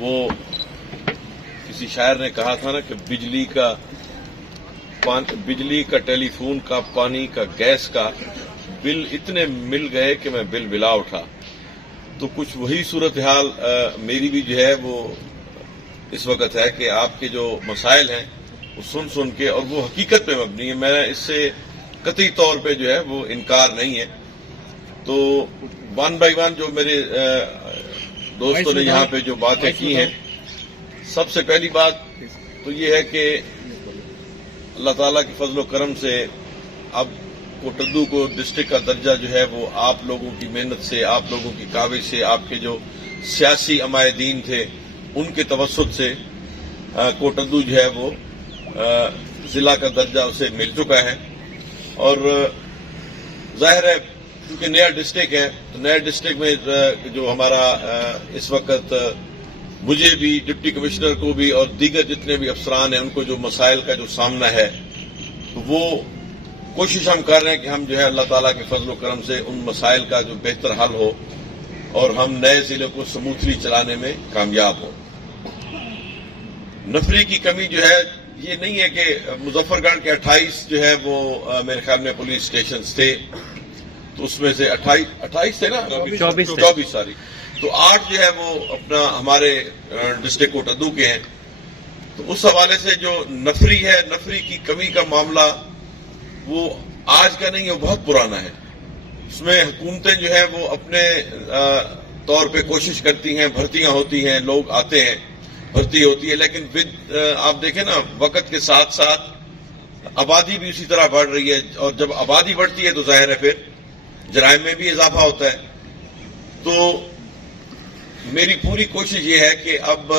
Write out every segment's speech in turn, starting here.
وہ کسی شاعر نے کہا تھا نا کہ بجلی کا ٹیلی فون کا پانی کا گیس کا بل اتنے مل گئے کہ میں بل بلا اٹھا. تو کچھ وہی صورتحال میری بھی جو ہے وہ اس وقت ہے کہ آپ کے جو مسائل ہیں وہ سن کے اور وہ حقیقت پہ مبنی ہے. میں اس سے قطعی طور پہ جو ہے وہ انکار نہیں ہے. تو ون بائی ون جو میرے دوستوں نے یہاں پہ جو باتیں کی ہیں، سب سے پہلی بات تو یہ ہے کہ اللہ تعالیٰ کے فضل و کرم سے اب کوٹدو کو ڈسٹرکٹ کا درجہ جو ہے وہ آپ لوگوں کی محنت سے، آپ لوگوں کی کاوش سے، آپ کے جو سیاسی عمائدین تھے ان کے توسط سے کوٹدو جو ہے وہ ضلع کا درجہ اسے مل چکا ہے. اور ظاہر ہے کیونکہ نیا ڈسٹرکٹ ہے تو نیا ڈسٹرکٹ میں جو ہمارا اس وقت مجھے بھی، ڈپٹی کمشنر کو بھی اور دیگر جتنے بھی افسران ہیں ان کو جو مسائل کا جو سامنا ہے تو وہ کوشش ہم کر رہے ہیں کہ ہم جو ہے اللہ تعالیٰ کے فضل و کرم سے ان مسائل کا جو بہتر حل ہو اور ہم نئے ضلع کو سموتھلی چلانے میں کامیاب ہوں. نفری کی کمی جو ہے یہ نہیں ہے کہ مظفر گڑھ کے 28 جو ہے وہ میرے خیال میں پولیس اسٹیشنز تھے تو اس میں سے 28 تھے نا 24 ساری تو 8 جو ہے وہ اپنا ہمارے ڈسٹرکٹ کوٹدو کے ہیں. تو اس حوالے سے جو نفری ہے، نفری کی کمی کا معاملہ وہ آج کا نہیں ہے، وہ بہت پرانا ہے. اس میں حکومتیں جو ہے وہ اپنے طور پہ کوشش کرتی ہیں، بھرتیاں ہوتی ہیں، لوگ آتے ہیں، بھرتی ہوتی ہے، لیکن آپ دیکھیں نا وقت کے ساتھ ساتھ آبادی بھی اسی طرح بڑھ رہی ہے اور جب آبادی بڑھتی ہے تو ظاہر ہے پھر جرائم میں بھی اضافہ ہوتا ہے. تو میری پوری کوشش یہ ہے کہ اب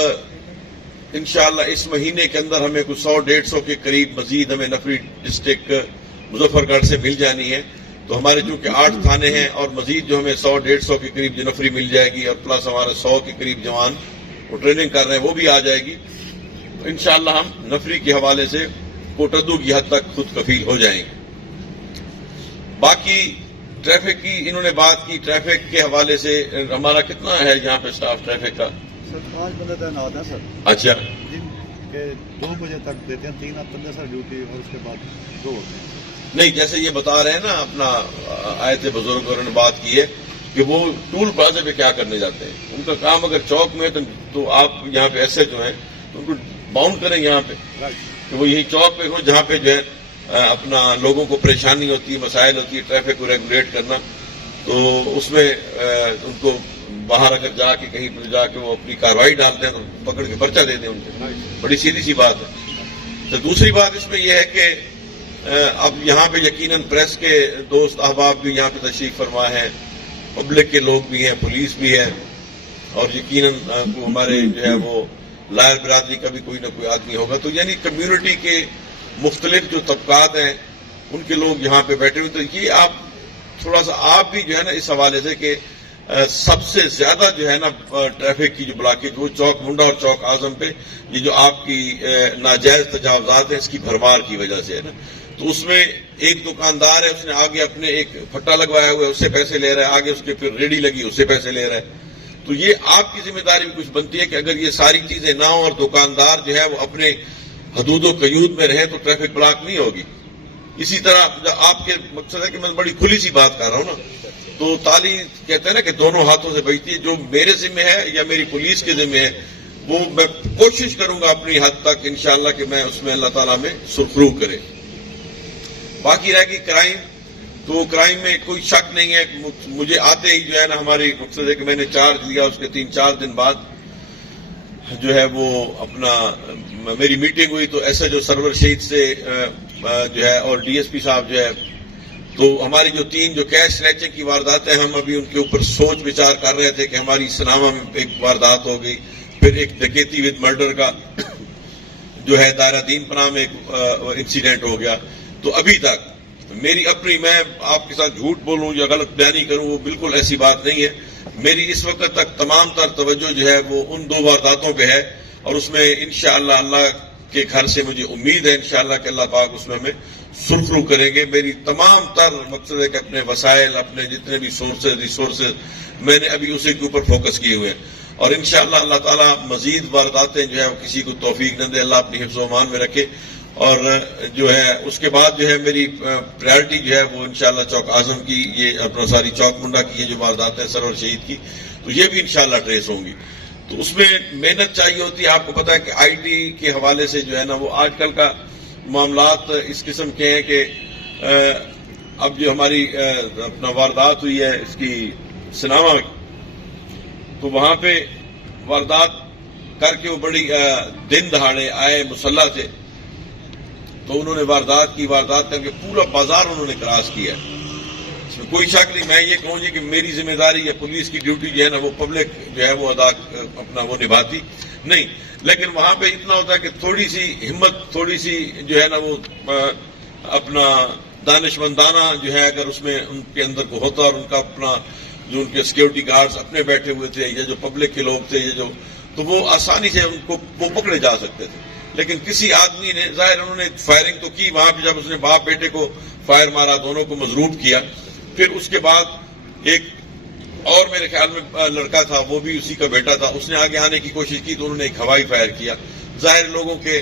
انشاءاللہ اس مہینے کے اندر ہمیں کچھ 100-150 کے قریب مزید ہمیں نفری ڈسٹرکٹ مظفر گڑھ سے مل جانی ہے. تو ہمارے چونکہ 8 تھانے ہیں اور مزید جو ہمیں 100-150 کے قریب جو نفری مل جائے گی اور پلس ہمارے 100 کے قریب جوان وہ ٹریننگ کر رہے ہیں وہ بھی آ جائے گی. تو انشاءاللہ ہم نفری کے حوالے سے کوٹدو کی حد تک خود کفیل ہو جائیں گے. باقی ٹریفک کی انہوں نے بات کی، ٹریفک کے حوالے سے ہمارا کتنا ہے یہاں پہ سٹاف ٹریفک کا؟ سر 5 بندے تعینات ہیں سر. اچھا، دن کے 2 بجے تک دیتے ہیں، 3 بندے سر ڈیوٹی اور اس کے بعد 2 ہوتے ہیں. نہیں جیسے یہ بتا رہے ہیں نا اپنا آئے تھے بزرگوں نے بات کی ہے کہ وہ ٹول پلازے پہ کیا کرنے جاتے ہیں. ان کا کام اگر چوک میں ہے تو آپ یہاں پہ ایسے جو ہیں تو ان کو باؤنڈ کریں یہاں پہ کہ وہ یہی چوک پہ ہو جہاں پہ جو ہے اپنا لوگوں کو پریشانی ہوتی ہے، مسائل ہوتی ہے، ٹریفک کو ریگولیٹ کرنا. تو اس میں ان کو باہر اگر جا کے کہیں پر جا کے وہ اپنی کارروائی ڈالتے ہیں تو پکڑ کے پرچہ دے دیں ان کو. بڑی سیدھی سی بات ہے. تو دوسری بات اس میں یہ ہے کہ اب یہاں پہ یقیناً پریس کے دوست احباب بھی یہاں پہ تشریف فرما ہیں، پبلک کے لوگ بھی ہیں، پولیس بھی ہے اور یقیناً ہمارے جو ہے وہ لائر برادری کا بھی کوئی نہ کوئی آدمی ہوگا. تو یعنی کمیونٹی کے مختلف جو طبقات ہیں ان کے لوگ یہاں پہ بیٹھے ہوئے. تو یہ آپ تھوڑا سا آپ بھی جو ہے نا اس حوالے سے کہ سب سے زیادہ جو ہے نا ٹریفک کی جو بلاکیج وہ چوک منڈا اور چوک اعظم پہ یہ جو آپ کی ناجائز تجاوزات ہیں اس کی بھرمار کی وجہ سے ہے نا. تو اس میں ایک دکاندار ہے، اس نے آگے اپنے ایک پھٹا لگوایا ہوا ہے، اس سے پیسے لے رہا ہے، آگے اس کے پھر ریڈی لگی اس سے پیسے لے رہا ہے. تو یہ آپ کی ذمہ داری بھی کچھ بنتی ہے کہ اگر یہ ساری چیزیں نہ ہوں اور دکاندار جو ہے وہ اپنے حدود و قیود میں رہے تو ٹریفک بلاک نہیں ہوگی. اسی طرح آپ کے مقصد ہے کہ میں بڑی کھلی سی بات کر رہا ہوں نا. تو تالی کہتے ہیں نا کہ دونوں ہاتھوں سے بجتی ہے. جو میرے ذمہ ہے یا میری پولیس کے ذمہ ہے وہ میں کوشش کروں گا اپنی حد تک انشاءاللہ کہ میں اس میں اللہ تعالیٰ میں سرخرو کرے. باقی رہ گئی کرائم، تو کرائم میں کوئی شک نہیں ہے. مجھے آتے ہی جو ہے نا ہماری مقصد ہے کہ میں نے چارج لیا، اس کے 3-4 دن بعد جو ہے وہ اپنا میری میٹنگ ہوئی تو ایس ایچ او سرور شہید سے جو ہے اور ڈی ایس پی صاحب جو ہے تو ہماری جو 3 جو کیش سنیچنگ کی وارداتیں ہم ابھی ان کے اوپر سوچ وچار کر رہے تھے کہ ہماری سناما میں ایک واردات ہو گئی، پھر ایک ڈکیتی ود مرڈر کا جو ہے دائرہ دین پناہ میں ایک انسیڈنٹ ہو گیا. تو ابھی تک میری اپنی، میں آپ کے ساتھ جھوٹ بولوں یا غلط بیانی کروں وہ بالکل ایسی بات نہیں ہے. میری اس وقت تک تمام تر توجہ جو ہے وہ ان 2 وارداتوں پہ ہے اور اس میں انشاءاللہ اللہ کے گھر سے مجھے امید ہے انشاءاللہ کہ اللہ پاک اس میں ہمیں سرخرو کریں گے. میری تمام تر مقصد ہے کہ اپنے وسائل، اپنے جتنے بھی ریسورسز میں نے ابھی اسی کے اوپر فوکس کیے ہوئے ہیں. اور انشاءاللہ اللہ تعالیٰ مزید وارداتیں جو ہے کسی کو توفیق نہ دے، اللہ اپنی حفظ و امان میں رکھے. اور جو ہے اس کے بعد جو ہے میری پریارٹی جو ہے وہ انشاءاللہ چوک اعظم کی، یہ اپنا ساری چوک منڈا کی یہ جو واردات ہیں سرور شہید کی، تو یہ بھی انشاءاللہ ٹریس ہوں گی. تو اس میں محنت چاہیے ہوتی ہے. آپ کو پتا ہے کہ آئی ٹی کے حوالے سے جو ہے نا وہ آج کل کا معاملات اس قسم کے ہیں کہ اب جو ہماری اپنا واردات ہوئی ہے اس کی سناما کی، تو وہاں پہ واردات کر کے وہ بڑی دن دہاڑے آئے مسلح تھے، تو انہوں نے واردات کر کے پورا بازار انہوں نے کراس کیا. اس میں کوئی شک نہیں. میں یہ کہوں گی کہ میری ذمہ داری یا پولیس کی ڈیوٹی جو ہے نا وہ پبلک جو ہے وہ اپنا وہ نبھاتی نہیں، لیکن وہاں پہ اتنا ہوتا ہے کہ تھوڑی سی ہمت، تھوڑی سی جو ہے نا وہ اپنا دانش مندانہ جو ہے اگر اس میں ان کے اندر کو ہوتا، اور ان کا اپنا جو ان کے سیکیورٹی گارڈز اپنے بیٹھے ہوئے تھے یا جو پبلک کے لوگ تھے یہ جو، تو وہ آسانی سے ان کو وہ پکڑے جا سکتے تھے. لیکن کسی آدمی نے ظاہر انہوں نے فائرنگ تو کی وہاں پہ، جب اس نے باپ بیٹے کو فائر مارا، دونوں کو مضروب کیا. پھر اس کے بعد ایک اور میرے خیال میں لڑکا تھا، وہ بھی اسی کا بیٹا تھا، اس نے آگے آنے کی کوشش کی تو انہوں نے ایک ہوائی فائر کیا. ظاہر لوگوں کے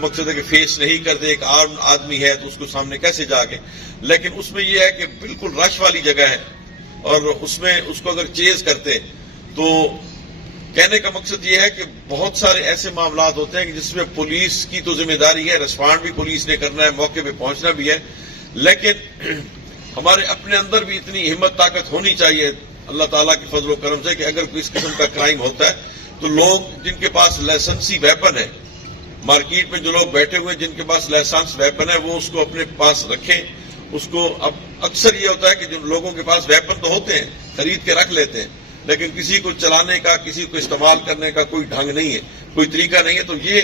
مقصد ہے کہ فیس نہیں کرتے، ایک آرم آدمی ہے تو اس کو سامنے کیسے جا کے. لیکن اس میں یہ ہے کہ بالکل رش والی جگہ ہے اور اس میں اس کو اگر چیز کرتے تو کہنے کا مقصد یہ ہے کہ بہت سارے ایسے معاملات ہوتے ہیں کہ جس میں پولیس کی تو ذمہ داری ہے، ریسپانڈ بھی پولیس نے کرنا ہے، موقع پہ پہنچنا بھی ہے، لیکن ہمارے اپنے اندر بھی اتنی ہمت طاقت ہونی چاہیے اللہ تعالیٰ کے فضل و کرم سے کہ اگر کوئی اس قسم کا کرائم ہوتا ہے تو لوگ جن کے پاس لائسنسی ویپن ہے، مارکیٹ میں جو لوگ بیٹھے ہوئے جن کے پاس لائسنس ویپن ہے وہ اس کو اپنے پاس رکھیں. اس کو اب اکثر یہ ہوتا ہے کہ جن لوگوں کے پاس ویپن تو ہوتے ہیں خرید کے رکھ لیتے ہیں، لیکن کسی کو چلانے کا، کسی کو استعمال کرنے کا کوئی ڈھنگ نہیں ہے، کوئی طریقہ نہیں ہے. تو یہ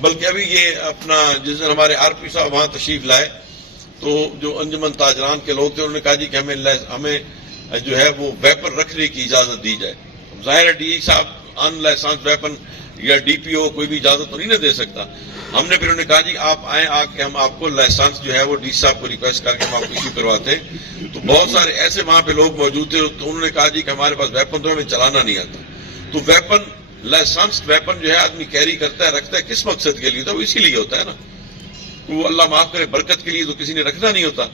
بلکہ ابھی یہ اپنا جس دن ہمارے آر پی صاحب وہاں تشریف لائے تو جو انجمن تاجران کے لوگ تھے انہوں نے کہا جی کہ ہمیں جو ہے وہ ویپن رکھنے کی اجازت دی جائے. ظاہر ہے ڈی صاحب ان لائسنس ویپن یا ڈی پی او کوئی بھی اجازت تو نہیں نہ دے سکتا. ہم نے پھر انہوں نے کہا جی آپ آئیں، آ کے ہم آپ کو لائسنس جو ہے وہ ڈی صاحب کو ریکویسٹ کر کے ہم آپ کو ایشو کرواتے ہیں. تو بہت سارے ایسے وہاں پہ لوگ موجود تھے تو انہوں نے کہا جی کہ ہمارے پاس ویپن تو ہمیں چلانا نہیں آتا. تو ویپن لائسنس ویپن جو ہے آدمی کیری کرتا ہے، رکھتا ہے کس مقصد کے لیے؟ تو وہ اسی لیے ہوتا ہے نا، وہ اللہ معاف کرے برکت کے لیے تو کسی نے رکھنا نہیں ہوتا.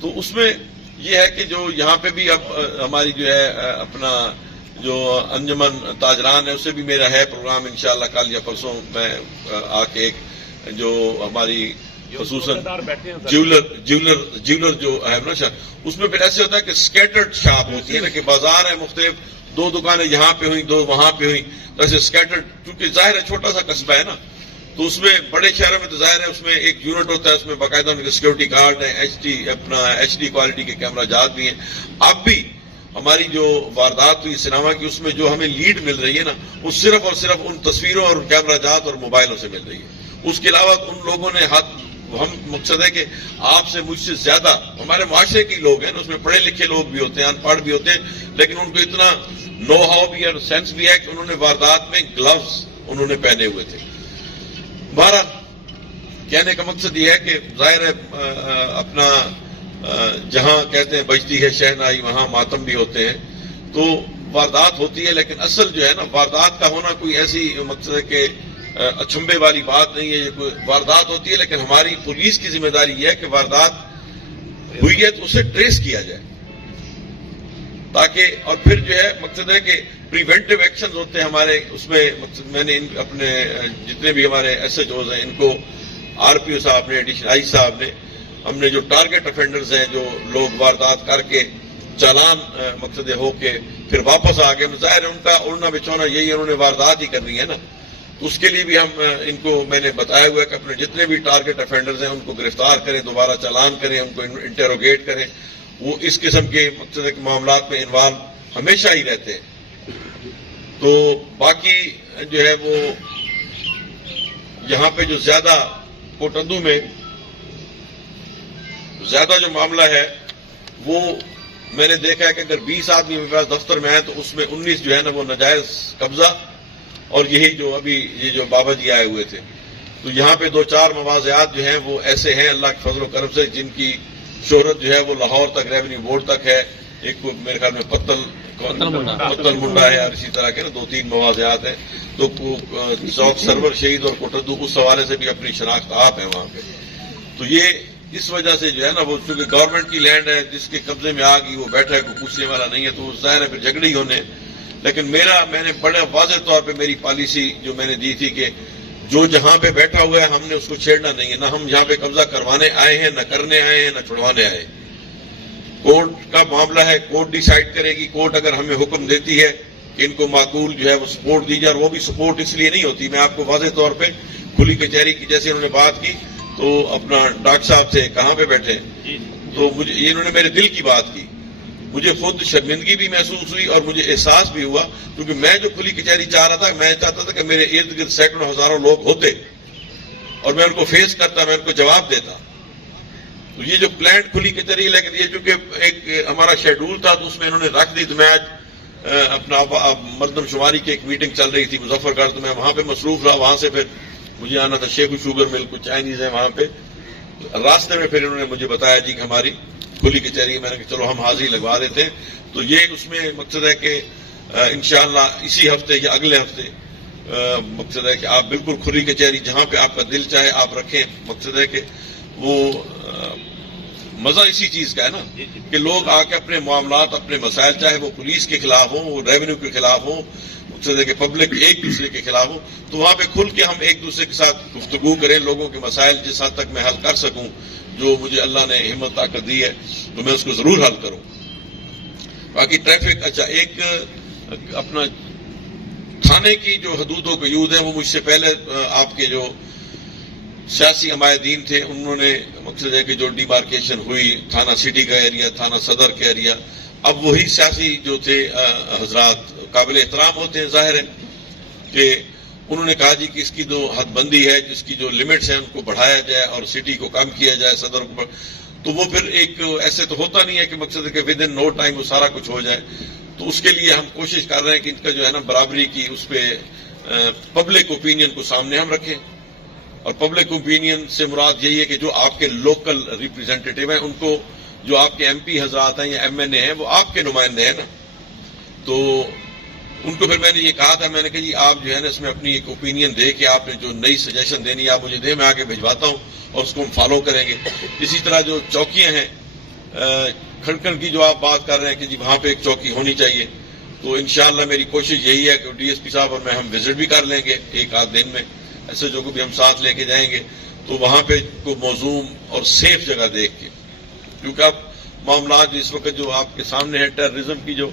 تو اس میں یہ ہے کہ جو یہاں پہ بھی اب ہماری جو ہے اپنا جو انجمن تاجران ہے اس سے بھی میرا ہے پروگرام انشاءاللہ کل یا پرسوں میں آ کے ایک جو ہماری خصوصاً جیولر جو ہے نا اس میں پھر ایسے ہوتا ہے کہ سکیٹرڈ شاپ ہوتی ہے نا کہ بازار ہے مختلف، دو دکانیں یہاں پہ ہوئیں، دو وہاں پہ ہوئیں، تو ایسے سکیٹرڈ، کیونکہ ظاہر ہے چھوٹا سا قصبہ ہے نا تو اس میں بڑے شہروں میں تو ظاہر ہے اس میں ایک یونٹ ہوتا ہے، اس میں باقاعدہ ان کے سیکورٹی گارڈ ہیں، ایچ ڈی کوالٹی کے کیمرہ جات بھی ہیں. اب بھی ہماری جو واردات ہوئی سناما کی اس میں جو ہمیں لیڈ مل رہی ہے نا وہ صرف اور صرف ان تصویروں اور کیمرہ جات اور موبائلوں سے مل رہی ہے. اس کے علاوہ ان لوگوں نے ہم مقصد ہے کہ آپ سے مجھ سے زیادہ ہمارے معاشرے کے لوگ ہیں نا، اس میں پڑھے لکھے لوگ بھی ہوتے ہیں، ان پڑھ بھی ہوتے ہیں، لیکن ان کو اتنا نو ہاؤ بھی اور سینس بھی ہے کہ انہوں نے واردات میں گلوز انہوں نے پہنے ہوئے تھے. بہرحال کہنے کا مقصد یہ ہے کہ ظاہر ہے اپنا جہاں کہتے ہیں بجتی ہے شہنائی وہاں ماتم بھی ہوتے ہیں. تو واردات ہوتی ہے لیکن اصل جو ہے نا واردات کا ہونا کوئی ایسی مقصد ہے کہ اچھمبے والی بات نہیں ہے. یہ کوئی واردات ہوتی ہے لیکن ہماری پولیس کی ذمہ داری یہ ہے کہ واردات ہوئی ہے تو اسے ٹریس کیا جائے تاکہ، اور پھر جو ہے مقصد ہے کہ پریونٹیو ایکشنز ہوتے ہیں ہمارے اس میں. مقصد میں نے اپنے جتنے بھی ہمارے ایس ایچ اوز ہیں ان کو آر پی او صاحب نے، ایڈیشنل آئی صاحب نے، ہم نے جو ٹارگٹ افینڈرز ہیں جو لوگ واردات کر کے چالان مقصد ہو کے پھر واپس آ گئے، ظاہر ہے ان کا اڑنا بچھونا یہی، انہوں نے واردات ہی کرنی ہے نا. تو اس کے لیے بھی ہم ان کو میں نے بتایا ہوا ہے کہ اپنے جتنے بھی ٹارگٹ افینڈرز ہیں ان کو گرفتار کریں، دوبارہ چالان کریں، ان کو انٹیروگیٹ کریں. وہ اس قسم کے مقصد کے معاملات میں انوالو ہمیشہ ہی رہتے ہیں. تو باقی جو ہے وہ یہاں پہ جو زیادہ کوٹندو میں زیادہ جو معاملہ ہے وہ میں نے دیکھا ہے کہ اگر 20 آدمی میرے پاس دفتر میں آئے تو اس میں 19 جو ہے نا وہ ناجائز قبضہ، اور یہی جو ابھی یہ جو بابا جی آئے ہوئے تھے. تو یہاں پہ 2-4 مواضعات جو ہیں وہ ایسے ہیں اللہ کے فضل و کرم سے جن کی شہرت جو ہے وہ لاہور تک ریونیو بورڈ تک ہے. ایک میرے خیال میں پتل پتل منڈا ہے اور اسی طرح کے نا 2-3 مواضعات ہیں. تو چوک سرور شہید اور کوٹردو اس حوالے سے بھی اپنی شناخت آپ ہیں وہاں پہ. تو یہ اس وجہ سے جو ہے نا وہ چونکہ گورنمنٹ کی لینڈ ہے, جس کے قبضے میں آ گئی وہ بیٹھا ہے, کوئی پوچھنے والا نہیں ہے, تو ظاہر ہے پھر جھگڑے ہی ہونے. لیکن میں نے بڑے واضح طور پہ میری پالیسی جو میں نے دی تھی کہ جو جہاں پہ بیٹھا ہوا ہے ہم نے اس کو چھیڑنا نہیں ہے. نہ ہم یہاں پہ قبضہ کروانے آئے ہیں, نہ کرنے آئے ہیں, نہ چھڑوانے آئے ہیں. کورٹ کا معاملہ ہے, کورٹ ڈیسائیڈ کرے گی. کورٹ اگر ہمیں حکم دیتی ہے کہ ان کو معقول جو ہے وہ سپورٹ دی جائے, اور وہ بھی سپورٹ اس لیے نہیں ہوتی. میں آپ کو واضح طور پہ کھلی کچہری کی جیسے انہوں نے بات کی تو اپنا ڈاکٹر صاحب سے کہاں پہ بیٹھے, تو مجھے انہوں نے میرے دل کی بات کی. مجھے خود شرمندگی بھی محسوس ہوئی اور مجھے احساس بھی ہوا, کیونکہ میں جو کھلی کچہری چاہ رہا تھا, میں چاہتا تھا کہ میرے ارد گرد سینکڑوں ہزاروں لوگ ہوتے اور میں ان کو فیس کرتا, میں ان کو جواب دیتا. تو یہ جو پلانٹ کھلی کچہری, لیکن یہ چونکہ ایک ہمارا شیڈول تھا تو اس میں انہوں نے رکھ دی. تو میں آج اپنا مردم شماری کی ایک میٹنگ چل رہی تھی مظفر گڑھ, تو میں وہاں پہ مصروف رہا. وہاں سے پھر مجھے آنا تھا شیخو شوگر مل, کچھ چائنیز ہیں وہاں پہ. راستے میں پھر انہوں نے مجھے بتایا جی کہ ہماری کھلی کچہری. میں نے کہا چلو ہم حاضری لگوا دیتے ہیں. تو یہ اس میں مقصد ہے کہ انشاءاللہ اسی ہفتے یا اگلے ہفتے مقصد ہے کہ آپ بالکل کھلی کچہری جہاں پہ آپ کا دل چاہے آپ رکھیں. مقصد ہے کہ وہ مزہ اسی چیز کا ہے نا کہ لوگ آ کے اپنے معاملات, اپنے مسائل, چاہے وہ پولیس کے خلاف ہوں, وہ ریونیو کے خلاف ہوں, مقصد ہے کہ پبلک ایک دوسرے کے خلاف ہوں, تو وہاں پہ کھل کے ہم ایک دوسرے کے ساتھ گفتگو کریں. لوگوں کے مسائل جس حد تک میں حل کر سکوں, جو مجھے اللہ نے ہمت طاقت دی ہے, تو میں اس کو ضرور حل کروں. باقی ٹریفک, اچھا ایک اپنا تھانے کی جو حدود و قیود ہیں وہ مجھ سے پہلے آپ کے جو سیاسی عمائدین تھے انہوں نے مقصد ہے کہ جو ڈیمارکیشن ہوئی تھانہ سٹی کا ایریا, تھانہ صدر کا ایریا, اب وہی سیاسی جو تھے حضرات قابل احترام ہوتے ہیں, ظاہر ہے کہ انہوں نے کہا جی کہ اس کی جو حد بندی ہے, جس کی جو لمٹس ہیں ان کو بڑھایا جائے اور سٹی کو کم کیا جائے, صدر کو. تو وہ پھر ایک ایسے تو ہوتا نہیں ہے کہ مقصد ہے کہ ود ان نو ٹائم وہ سارا کچھ ہو جائے. تو اس کے لیے ہم کوشش کر رہے ہیں کہ ان کا جو ہے نا برابری کی اس پہ پبلک اوپینین کو سامنے ہم رکھیں. اور پبلک اوپینین سے مراد یہی ہے کہ جو آپ کے لوکل ریپرزینٹیٹیو ہیں, ان کو جو آپ کے ایم پی حضرات ہیں یا ایم این اے ہیں, وہ آپ کے نمائندے ہیں نا. تو ان کو پھر میں نے یہ کہا تھا, میں نے کہا جی آپ جو ہے نا اس میں اپنی ایک اوپینین دے کے آپ نے جو نئی سجیشن دینی ہے آپ مجھے دیں, میں آگے بھجواتا ہوں اور اس کو ہم فالو کریں گے. اسی طرح جو چوکیاں ہیں کھڑکن کی جو آپ بات کر رہے ہیں کہ جی وہاں پہ ایک چوکی ہونی چاہیے, تو انشاءاللہ میری کوشش یہی ہے کہ ڈی ایس پی صاحب اور میں ہم وزٹ بھی کر لیں گے ایک آدھ دن میں, ایسے جو کو بھی ہم ساتھ لے کے جائیں گے, تو وہاں پہ کو موزون اور سیف جگہ دیکھ کے, کیونکہ اب معاملات اس وقت جو آپ کے سامنے ہے, ٹیررزم کی جو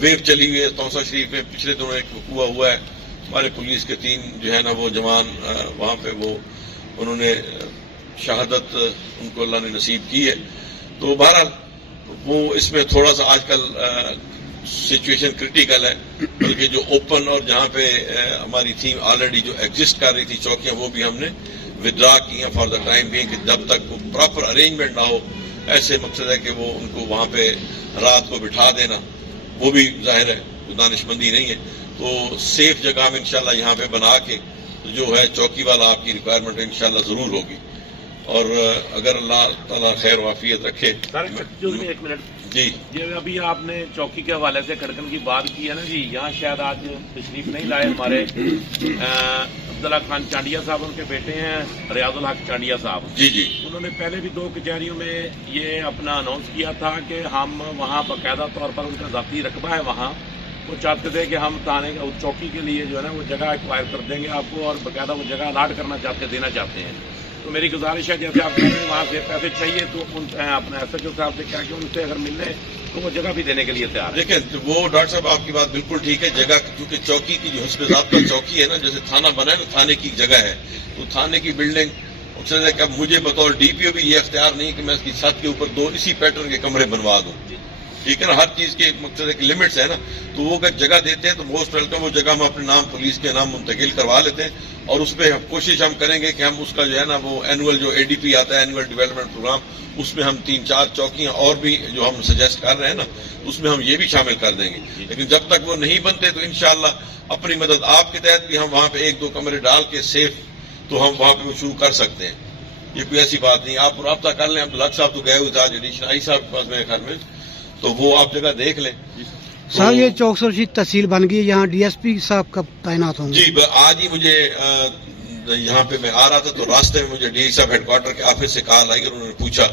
ویو چلی ہوئی ہے. توسا شریف میں پچھلے دنوں ایک وقوع ہوا ہے, ہمارے پولیس کے 3 جو ہے نا وہ جوان وہاں پہ وہ انہوں نے شہادت ان کو اللہ نے نصیب کی ہے. تو بہرحال وہ اس میں تھوڑا سا آج کل سچویشن کریٹیکل ہے, بلکہ جو اوپن اور جہاں پہ ہماری تھیم آلریڈی جو ایگزسٹ کر رہی تھی چوکیاں, وہ بھی ہم نے ودرا کی ہیں فار دا ٹائم بینگ, کہ جب تک وہ پراپر ارینجمنٹ نہ ہو. ایسے مقصد ہے کہ وہ ان کو وہاں پہ رات کو بٹھا دینا وہ بھی ظاہر ہے دانش مندی نہیں ہے. تو سیف جگہ ہم انشاءاللہ یہاں پہ بنا کے جو ہے چوکی والا آپ کی ریکوائرمنٹ انشاءاللہ ضرور ہوگی. اور اگر اللہ تعالیٰ خیر و عافیت رکھے. ایک منٹ جی, یہ ابھی آپ نے چوکی کے حوالے سے کھڑکن کی بات کی ہے نا جی, یہاں شاید آج تشریف نہیں لائے ہمارے عبداللہ خان چانڈیا صاحب, ان کے بیٹے ہیں ریاض الحق چانڈیا صاحب. جی جی, انہوں نے پہلے بھی 2 کچہریوں میں یہ اپنا اناؤنس کیا تھا کہ ہم وہاں باقاعدہ طور پر ان کا ذاتی رقبہ ہے وہاں, وہ چاہتے تھے کہ ہم تھانے چوکی کے لیے جو ہے نا وہ جگہ ایکوائر کر دیں گے آپ کو, اور باقاعدہ وہ جگہ الاٹ کرنا دینا چاہتے ہیں. تو میری گزارش ہے جیسے آپ کہتے ہیں وہاں سے پیسے چاہیے تو اپنے ایس ایچ او صاحب سے کیا کہ ان سے اگر ملنے تو وہ جگہ بھی دینے کے لیے تیار ہے. دیکھیں وہ ڈاکٹر صاحب آپ کی بات بالکل ٹھیک ہے. جگہ کیونکہ چوکی کی جو حسب ضابطہ چوکی ہے نا, جیسے تھانہ بنا ہے نا, تھانے کی جگہ ہے, تو تھانے کی بلڈنگ مقصد ہے کہ اب مجھے بطور ڈی پی او بھی یہ اختیار نہیں کہ میں اس کی چھت کے اوپر 2 اسی پیٹرن کے کمرے بنوا دوں. ٹھیک ہے نا, ہر چیز کے مقصد ہے کہ لمٹس ہے نا. تو وہ اگر جگہ دیتے ہیں تو موسٹ ویلکم, وہ جگہ ہم اپنے نام پولیس کے نام منتقل کروا لیتے ہیں, اور اس پہ کوشش ہم کریں گے کہ ہم اس کا جو ہے نا وہ اینول جو اے ڈی پی آتا ہے اینول ڈیولپمنٹ پروگرام, اس میں ہم 3-4 چوکیاں اور بھی جو ہم سجیسٹ کر رہے ہیں نا, اس میں ہم یہ بھی شامل کر دیں گے. لیکن جب تک وہ نہیں بنتے تو انشاءاللہ اپنی مدد آپ کے تحت بھی ہم وہاں پہ 1-2 کمرے ڈال کے سیف تو ہم وہاں پہ شروع کر سکتے ہیں. یہ کوئی ایسی بات نہیں, آپ رابطہ کر لیں. عبدالحق صاحب تو گئے ہوئے تھے آج ایڈیشنل آئی صاحب کے پاس میرے گھر میں, تو وہ آپ جگہ دیکھ لیں. سر یہ چوک سرشید تحصیل بن گئی، یہاں ڈی ایس پی صاحب کب تعینات ہوں گے؟ جی آج ہی مجھے یہاں پہ میں آ رہا تھا تو راستے میں مجھے ڈی ای صاحب ہیڈ کوارٹر کے آفس سے کال آئی اور انہوں نے پوچھا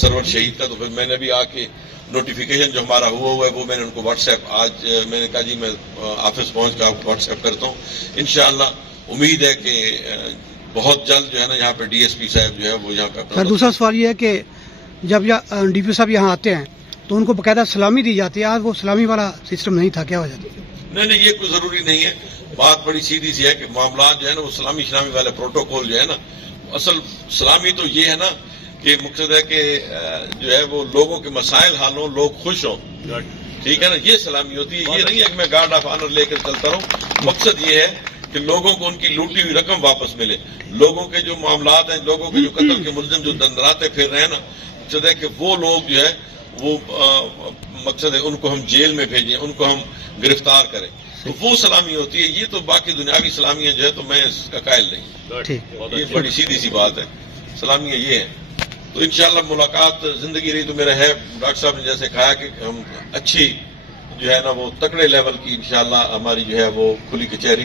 سرور شہید کا، تو پھر میں نے بھی آ کے نوٹیفیکیشن جو ہمارا ہوا ہے وہ میں نے ان کو واٹس ایپ آج میں نے کہا جی میں آفس پہنچ کر آپ کو واٹس ایپ کرتا ہوں. انشاءاللہ امید ہے کہ بہت جلد جو ہے نا یہاں پہ ڈی ایس پی صاحب جو ہے وہ یہاں پہ. سر دوسرا سوال یہ ہے کہ جب ڈی پی صاحب یہاں آتے ہیں تو ان کو باقاعدہ سلامی دی جاتی ہے، آج وہ سلامی والا سسٹم نہیں تھا، کیا وجہ تھی؟ نہیں یہ کوئی ضروری نہیں ہے، بات بڑی سیدھی سی ہے کہ معاملات جو ہے نا وہ سلامی والے پروٹوکول جو ہے نا، اصل سلامی تو یہ ہے نا کہ مقصد ہے کہ جو ہے وہ لوگوں کے مسائل حل ہوں، لوگ خوش ہوں، ٹھیک ہے نا، یہ سلامی ہوتی ہے. یہ نہیں ہے کہ میں گارڈ آف آنر لے کر چلتا رہوں. مقصد یہ ہے کہ لوگوں کو ان کی لوٹی ہوئی رقم واپس ملے، لوگوں کے جو معاملات ہیں، لوگوں کے جو قتل کے ملزم جو دندراتے پھر رہے ہیں نا، مقصد ہے کہ وہ لوگ جو ہے وہ مقصد ہے ان کو ہم جیل میں بھیجیں، ان کو ہم گرفتار کریں، تو وہ سلامی ہوتی ہے. یہ تو باقی دنیاوی سلامیاں جو ہے تو میں اس کا قائل نہیں، یہ بڑی سیدھی سی بات ہے. سلامیاں یہ ہیں. تو انشاءاللہ ملاقات زندگی رہی تو میرا ہے. ڈاکٹر صاحب نے جیسے کہا کہ ہم اچھی جو ہے نا وہ تکڑے لیول کی انشاءاللہ ہماری جو ہے وہ کھلی کچہری،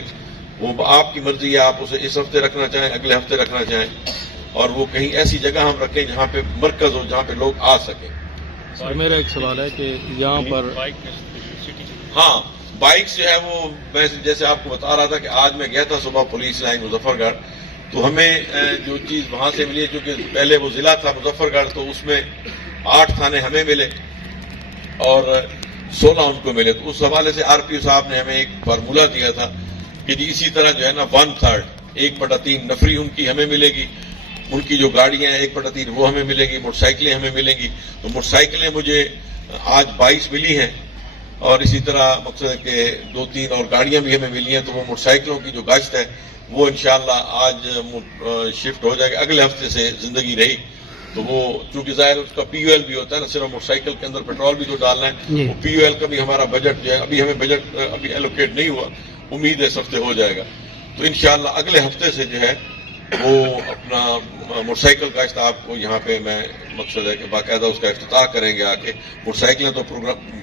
وہ آپ کی مرضی ہے، آپ اسے اس ہفتے رکھنا چاہیں، اگلے ہفتے رکھنا چاہیں، اور وہ کہیں ایسی جگہ ہم رکھیں جہاں پہ مرکز ہو، جہاں پہ لوگ آ سکیں. سر میرا ایک سوال ہے کہ یہاں پر ہاں بائکس جو ہے وہ میں جیسے آپ کو بتا رہا تھا کہ آج میں گیا تھا صبح پولیس لائن مظفر گڑھ، تو ہمیں جو چیز وہاں سے ملی ہے، چونکہ پہلے وہ ضلع تھا مظفر گڑھ تو اس میں 8 تھانے ہمیں ملے اور 16 ان کو ملے. تو اس حوالے سے آر پی او صاحب نے ہمیں ایک فارمولہ دیا تھا کہ جی اسی طرح جو ہے نا 1/3 1/3 نفری ان کی ہمیں ملے گی، ان کی جو گاڑیاں ہیں 1/3 وہ ہمیں ملے گی، موٹر سائیکلیں ہمیں ملیں گی. تو موٹر سائیکلیں مجھے آج 22 ملی ہیں اور اسی طرح مقصد ہے کہ 2-3 اور گاڑیاں بھی ہمیں ملی ہیں. تو وہ موٹر سائیکلوں کی جو گشت ہے وہ انشاءاللہ آج شفٹ ہو جائے گا. اگلے ہفتے سے زندگی رہی تو وہ چونکہ ظاہر اس کا پی یو ایل بھی ہوتا ہے نا، صرف موٹر سائیکل کے اندر پیٹرول بھی تو ڈالنا ہے، وہ پی یو ایل کا بھی ہمارا بجٹ جو ہے ابھی ہمیں بجٹ ابھی ایلوکیٹ نہیں ہوا، امید ہے اس ہفتے ہو جائے گا. تو انشاءاللہ اگلے ہفتے سے جو ہے وہ اپنا موٹر سائیکل کا آپ کو یہاں پہ میں مقصد ہے کہ باقاعدہ اس کا افتتاح کریں گے. آ کے موٹر سائیکلیں تو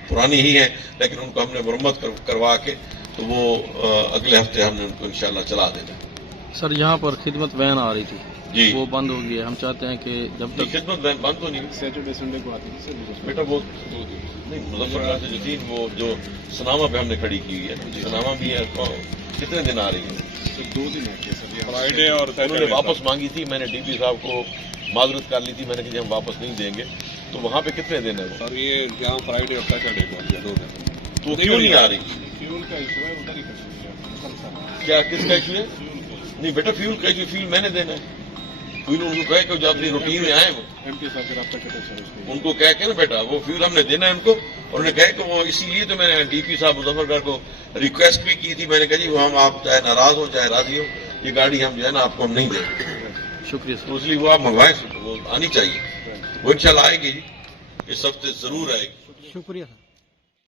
پرانی ہی ہیں لیکن ان کو ہم نے مرمت کروا کے تو وہ اگلے ہفتے ہم نے ان کو انشاءاللہ چلا دینا. سر یہاں پر خدمت وین آ رہی تھی جی وہ بند ہو گئی ہے، ہم چاہتے ہیں کہ جب تک خدمت بند تو نہیں سیٹرڈے سنڈے کو آتی ہے بیٹا، وہ نہیں مظفر گڑھ سے جو تھی وہ جو سناما پہ ہم نے کھڑی کی ہے، سناما بھی ہے. کتنے دن آ رہی ہے؟ 2 دن ہوتے ہیں سر، فرائیڈے اور انہوں نے واپس مانگی تھی، میں نے ڈی پی صاحب کو معذرت کر لی تھی، میں نے کہا ہم واپس نہیں دیں گے. تو وہاں پہ کتنے دن ہے وہ؟ سر یہ یہاں فرائیڈے اور سیٹرڈے کو آتی ہے 2 دن. تو کیوں نہیں آ رہی؟ فیول کا ایشو ہے، ادھر ہی کر کیا کس کا ایشو ہے؟ نہیں بیٹا فیول کا ایشو فیول میں نے دینا ہے. فیول ان کو کہے کہ جو اپنی روٹین میں آئے وہ ایم پی صاحب سے رابطہ کرتے سر اس کو. ان کو کہہ کے نا بیٹا وہ فیول ہم نے دینا ہے ان کو. اور انہوں نے کہا کہ وہ اسی لیے تو میں نے ڈی پی صاحب مظفر گڑھ کو ریکویسٹ بھی کی تھی. میں نے کہا جی وہ ہم آپ چاہے ناراض ہو چاہے راضی ہو، یہ گاڑی ہم جو ہے نا آپ کو ہم نہیں دیں گے. شکریہ سر. تو اس لیے وہ آپ منگوائیں، وہ آنی چاہیے، وہ انشاءاللہ آئے گی، اس ہفتے ضرور آئے گی. شکریہ سر.